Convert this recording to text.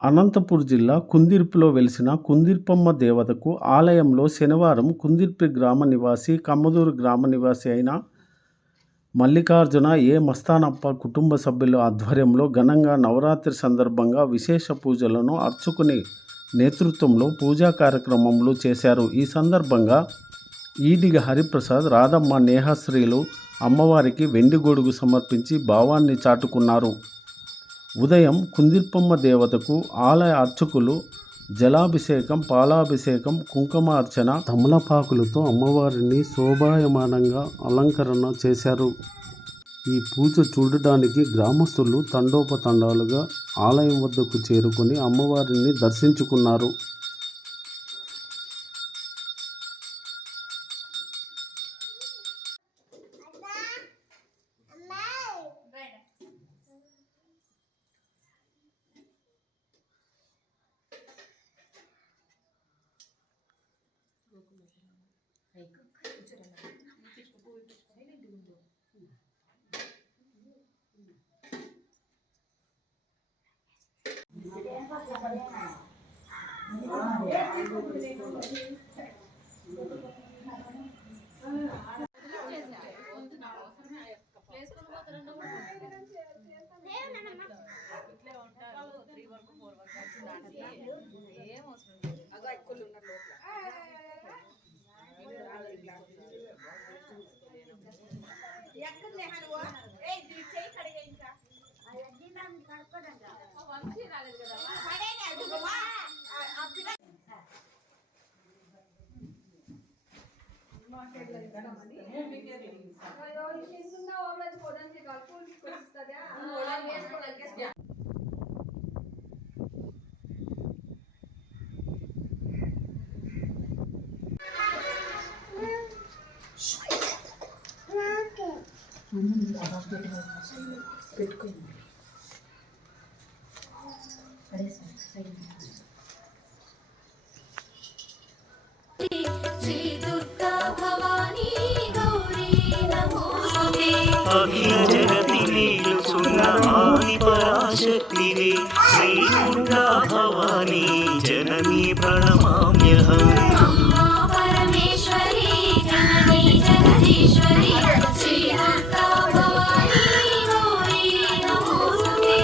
అనంతపూర్ జిల్లా కుందిర్పులో వెలిసిన కుందిర్పమ్మ దేవతకు ఆలయంలో శనివారం కుందిర్పి గ్రామ నివాసి, కమ్మదూరు గ్రామ నివాసి అయిన మల్లికార్జున మస్తానప్ప కుటుంబ సభ్యుల ఆధ్వర్యంలో ఘనంగా నవరాత్రి సందర్భంగా విశేష పూజలను అర్చకుని నేతృత్వంలో పూజా కార్యక్రమాలు చేశారు. ఈ సందర్భంగా ఈడిగ హరిప్రసాద్, రాధమ్మ, నేహాశ్రీలు అమ్మవారికి వెండి గొడుగు సమర్పించి భావాన్ని చాటుకున్నారు. ఉదయం కుందిర్పమ్మ దేవతకు ఆలయ అర్చకులు జలాభిషేకం, పాలాభిషేకం, కుంకుమార్చన, తమలపాకులతో అమ్మవారిని శోభాయమానంగా అలంకరణ చేశారు. ఈ పూజ చూడడానికి గ్రామస్తులు తండోపతండాలుగా ఆలయం వద్దకు చేరుకొని అమ్మవారిని దర్శించుకున్నారు. అఖిల జగతి నీలుచున్న ఆది పరాశక్తివే శ్రీ దుర్గా భవానీ జననీ ప్రణమామ్యహం. పరమేశ్వరి జననీ జగదీశ్వరి శ్రీ దుర్గా భవానీ గౌరీ నమోస్తుతే.